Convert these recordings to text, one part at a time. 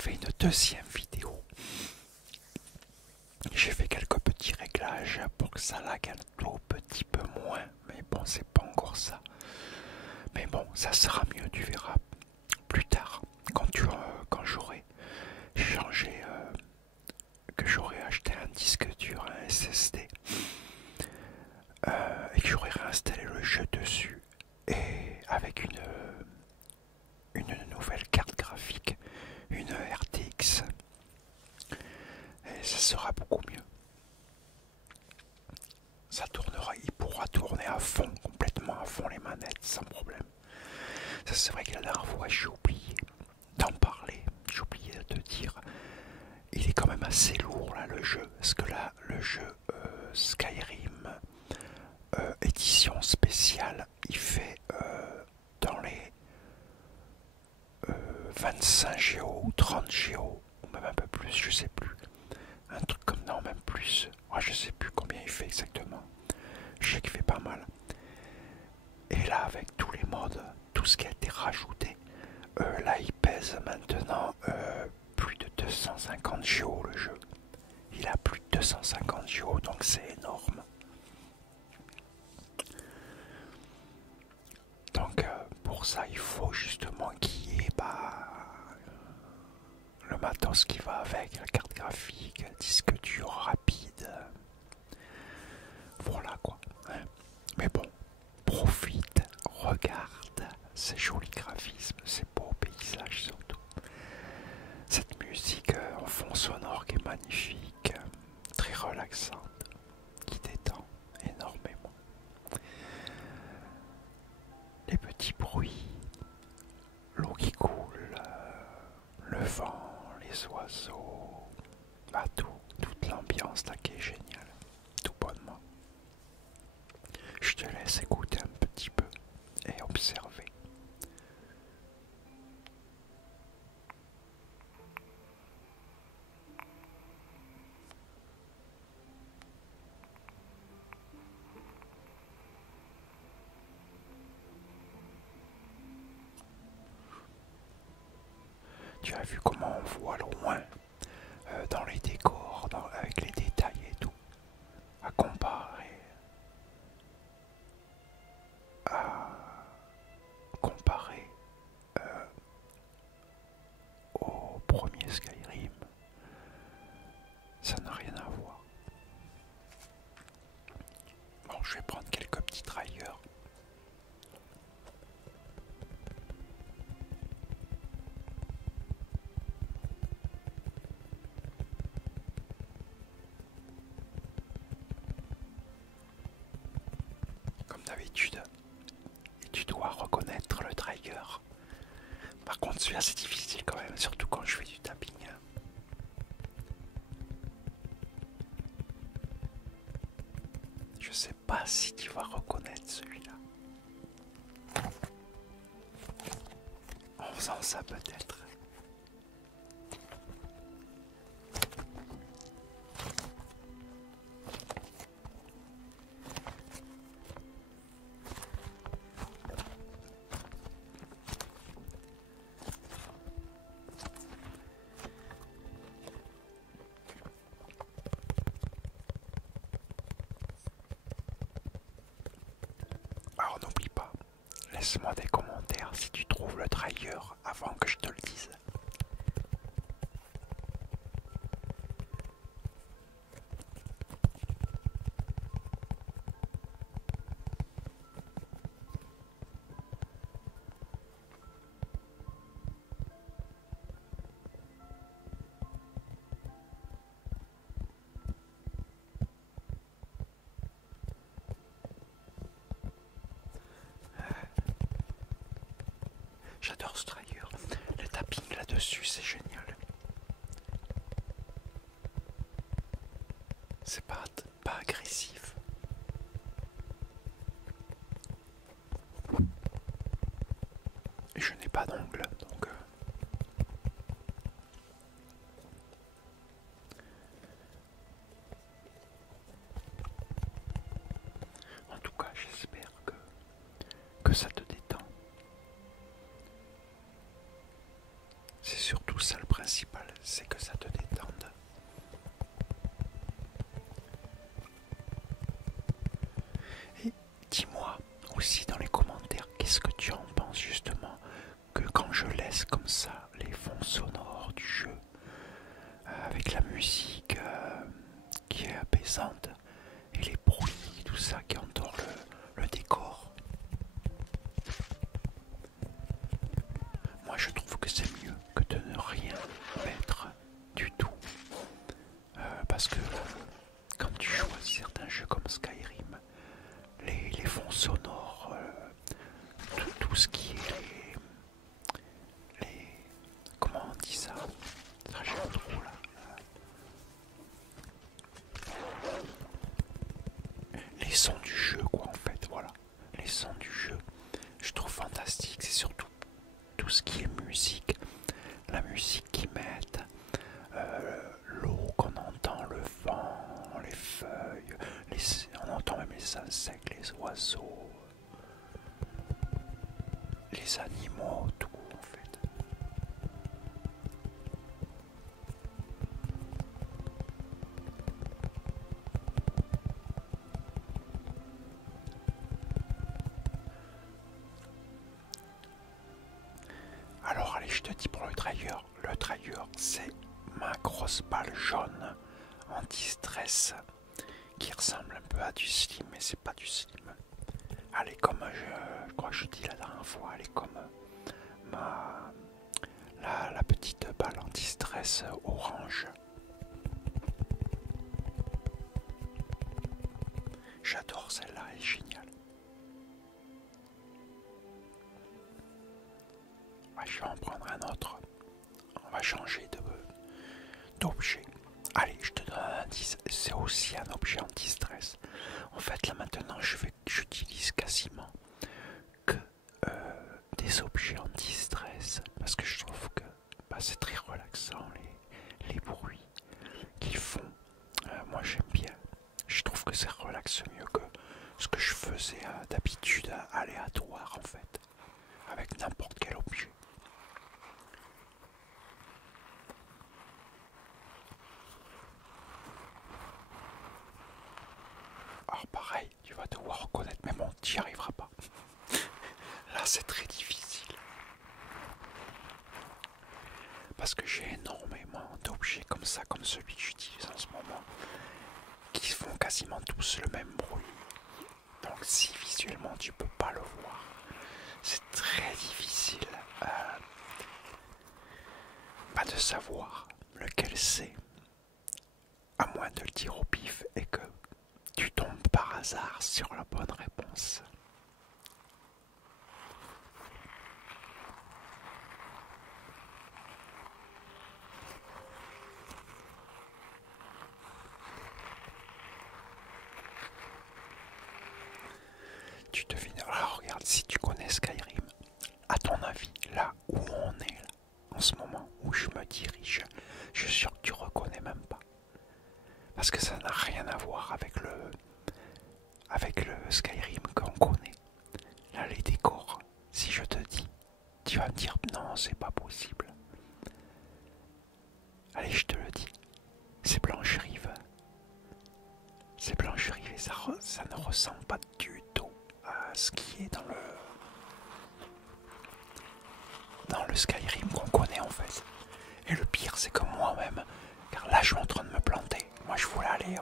avait une deuxième vidéo. J'ai fait quelques petits réglages pour que ça lag un tout petit peu moins. Mais bon, c'est pas encore ça. Mais bon, ça sera mieux, tu verras plus tard. Quand j'aurai changé, que j'aurai acheté un disque dur, un SSD, et que j'aurai réinstallé le jeu dessus. Et avec une nouvelle carte graphique, une RTX, et ça sera beaucoup mieux. Ça tournera, il pourra tourner à fond, complètement à fond les manettes, sans problème. Ça c'est vrai que la dernière fois j'ai oublié d'en parler, j'ai oublié de te dire, il est quand même assez lourd là le jeu, parce que là le jeu Skyrim édition spéciale, il fait dans les 25 Go ou 30 Go, ou même un peu plus, je sais plus. Un truc comme non, même plus. Ouais, je sais plus combien il fait exactement. Je sais qu'il fait pas mal. Et là, avec tous les modes, tout ce qui a été rajouté, là il pèse maintenant plus de 250 Go le jeu. Il a plus de 250 Go, donc c'est énorme. Donc pour ça, il faut justement qu'il y ait le matos qui va avec, la carte graphique, un disque dur rapide. Voilà quoi. Hein. Mais bon, profite, regarde ces jolis graphismes, ces beaux paysages surtout. Cette musique en fond sonore qui est magnifique, très relaxante, qui détend énormément. Les petits bruits, l'eau qui coule, le vent, les oiseaux, toute l'ambiance là qui est géniale, tout bonnement. Je te laisse écouter un petit peu et observer. Tu as vu comment on voit loin dans les décors, avec les détails et tout, à à comparer au premier Skyrim, ça n'a rien à voir. Bon, je vais prendre quelques petits trailers. Comme d'habitude, et tu dois reconnaître le trigger. Par contre, celui-là c'est difficile quand même, surtout quand je fais du tapping. Je sais pas si tu vas reconnaître celui-là. En faisant ça peut-être. Alors n'oublie pas, laisse-moi des commentaires si tu trouves le trailer avant que je te le dise. J'adore ce trailer. Le tapping là-dessus, c'est génial. C'est pas agressif. Et je n'ai pas d'ongles, donc... En tout cas, j'espère que ça te détend. C'est surtout ça le principal, c'est que ça te détende. Et dis-moi aussi dans les commentaires, qu'est-ce que tu en penses justement que quand je laisse comme ça les fonds sonores du jeu, avec la musique qui est apaisante, et les bruits, tout ça qui entoure le décor. Moi je trouve que c'est mieux que de ne rien mettre du tout. Parce que quand tu joues à certains jeux comme Skyrim, les fonds sonores, tout ce qui est comment on dit ça, j'ai un trou là. Les sons du jeu quoi en fait, voilà. Les sons du jeu, je trouve fantastique, c'est surtout tout ce qui est musique, la musique qu'ils mettent, l'eau qu'on entend, le vent, les feuilles, on entend même les insectes, les oiseaux, les animaux, tout en fait. Alors allez, je te dis pour le trigger c'est ma grosse balle jaune anti-stress qui ressemble un peu à du slim, mais c'est pas du slim. Elle est comme, je crois que je dis la dernière fois, elle est comme la petite balle anti-stress orange. J'adore celle-là, elle est géniale. Ouais, je vais en prendre un autre. On va changer d'objet. Allez, je te donne un indice, c'est aussi un objet anti-stress. En fait, là maintenant, j'utilise quasiment que des objets anti-stress parce que je trouve que c'est très relaxant les bruits qu'ils font. Moi, j'aime bien. Je trouve que ça relaxe mieux que ce que je faisais d'habitude aléatoire en fait, avec n'importe quel objet. Alors pareil, tu vas devoir reconnaître, mais bon, tu n'y arriveras pas. Là, c'est très difficile. Parce que j'ai énormément d'objets comme ça, comme celui que j'utilise en ce moment, qui font quasiment tous le même bruit. Donc si visuellement tu peux pas le voir, c'est très difficile de savoir lequel c'est. À moins de le dire au pif et que tu tombes par hasard sur la bonne réponse. Tu devines. Alors regarde, si tu connais Skyrim, à ton avis, là où on est, là, en ce moment où je me dirige, je suis sûr que tu reconnais même pas. Parce que ça n'a rien à voir avec le Skyrim qu'on connaît. Là, les décors, si je te dis, tu vas me dire non, c'est pas possible. Allez, je te le dis, c'est Blanche-Rive. C'est Blanche-Rive et ça ne ressemble pas du tout à ce qui est dans le Skyrim qu'on connaît en fait. Et le pire, c'est que moi-même, car là, je suis en train de me planter. Moi, je voulais aller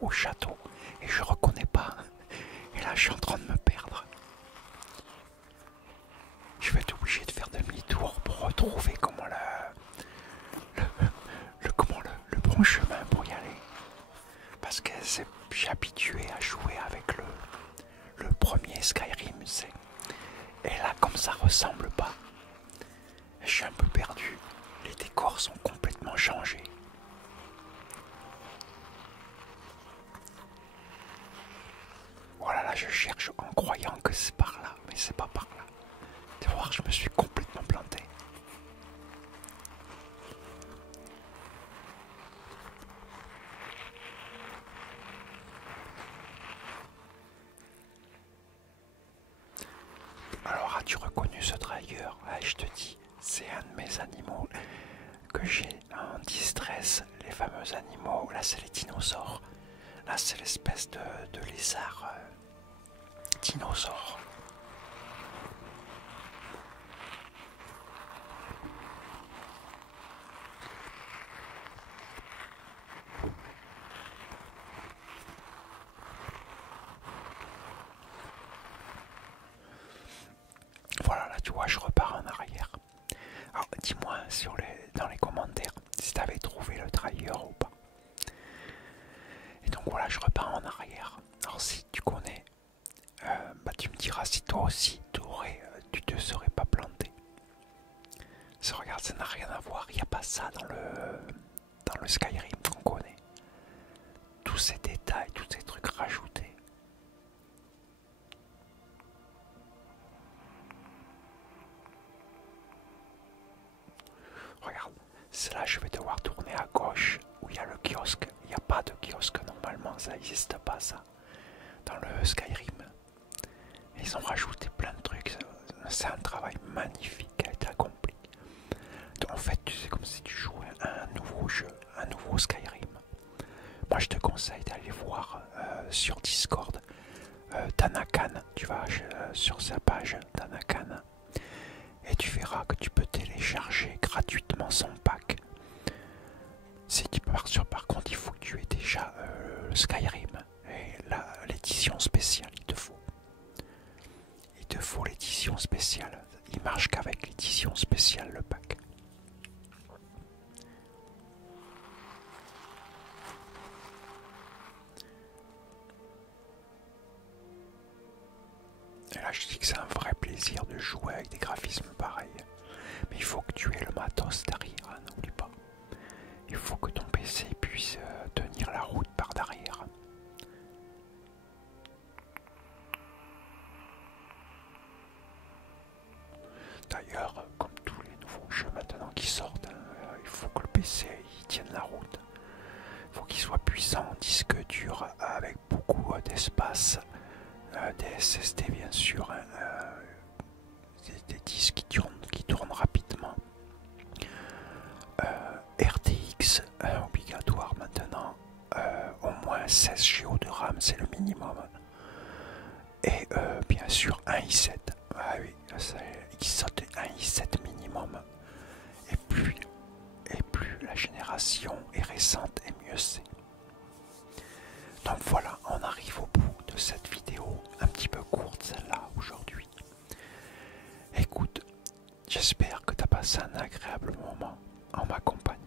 au château et je reconnais pas. Et là, je suis en train de me perdre. Je vais être obligé de faire demi-tour pour retrouver le bon chemin pour y aller. Parce que j'ai habitué à jouer avec le premier Skyrim, et là, comme ça ressemble pas, je suis un peu perdu. Les décors sont complètement changés. Voilà, là, je cherche en croyant que c'est par là, mais c'est pas par là. Tu vas voir, je me suis complètement planté. Alors, as-tu reconnu ce trigger? Je te dis, c'est un de mes animaux que j'ai en distress, les fameux animaux. Là, c'est les dinosaures. Là, c'est l'espèce de lézard dinosaure. Voilà, là, tu vois, je repars en arrière. Alors, dis-moi dans les commentaires si tu avais trouvé le trailer ou pas. Et donc voilà, je repars en arrière. Alors si tu connais, bah, tu me diras si toi aussi tu te serais pas planté. Regarde, ça n'a rien à voir, il n'y a pas ça dans le Skyrim qu'on connaît. Tous ces détails, tous ces trucs rajoutés. Regarde, c'est là je vais devoir tourner à gauche où il y a le kiosque. Il n'y a pas de kiosque normalement, ça n'existe pas ça dans le Skyrim. Ils ont rajouté plein de trucs, c'est un travail magnifique qui a été accompli. Donc, en fait, tu sais, comme si tu jouais à un nouveau jeu, un nouveau Skyrim. Moi, je te conseille d'aller voir sur Discord Tanakan. Tu vas sur sa page Tanakan et tu verras que tu peux télécharger gratuitement son pack. Si tu pars sur, par contre, il faut que tu aies déjà le Skyrim et l'édition spéciale, il te faut. Il te faut l'édition spéciale. Il marche qu'avec l'édition spéciale, le pack. Et là, je dis que c'est un vrai plaisir de jouer avec des graphismes pareils. Mais il faut que tu aies le matos derrière, hein, n'oublie pas. Il faut que ton PC puisse tenir la route par derrière. D'ailleurs, comme tous les nouveaux jeux maintenant qui sortent, il faut que le PC il tienne la route. Il faut qu'il soit puissant, disque dur avec beaucoup d'espace, des SSD bien sûr, hein, des disques qui tournent rapidement. RTX obligatoire maintenant, au moins 16 Go de RAM c'est le minimum. Et bien sûr un i7. Ah oui, il saute un i7 minimum. Et plus la génération est récente et mieux c'est. Donc voilà, on arrive au bout de cette vidéo, un petit peu courte celle-là aujourd'hui. Écoute, j'espère que tu as passé un agréable moment en ma compagnie.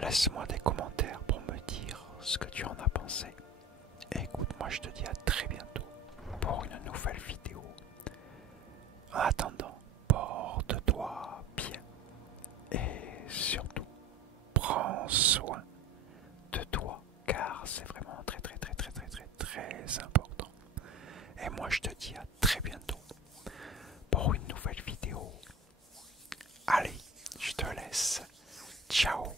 Laisse-moi des commentaires pour me dire ce que tu en as pensé. Et écoute, moi je te dis à très bientôt pour une nouvelle vidéo. En attendant, porte-toi bien et surtout, prends soin de toi car c'est vraiment très très très très très très très important. Et moi je te dis à très bientôt pour une nouvelle vidéo. Allez, je te laisse. Ciao.